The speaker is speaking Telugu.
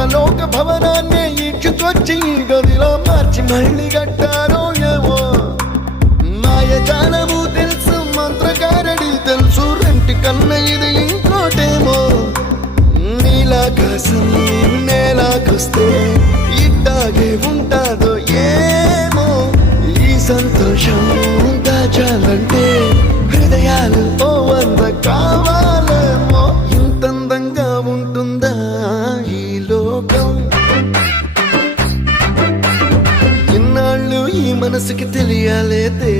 ఇంద్రలోక భవనాన్ని ఈడ్చుకొచ్చి ఈ గదిలో మార్చి మళ్ళీ కట్టారో ఏమో మాయజాలము తెలుసు మంత్రకారడి తెలుసు రెంటి కన్న ఇది ఇంకోటేమో నీలాకాశం నేలాకొస్తే ఇట్టాగే ఉంటాదో ఏమో ఈ సంతోషం దాచాలంటే హృదయాలు ఓ వంద కావాలేమో ఇంతందంగా ఉంటుందా ఈ లోకం ఇన్నాళ్ళు ఈ మనసుకి తెలియాలేదే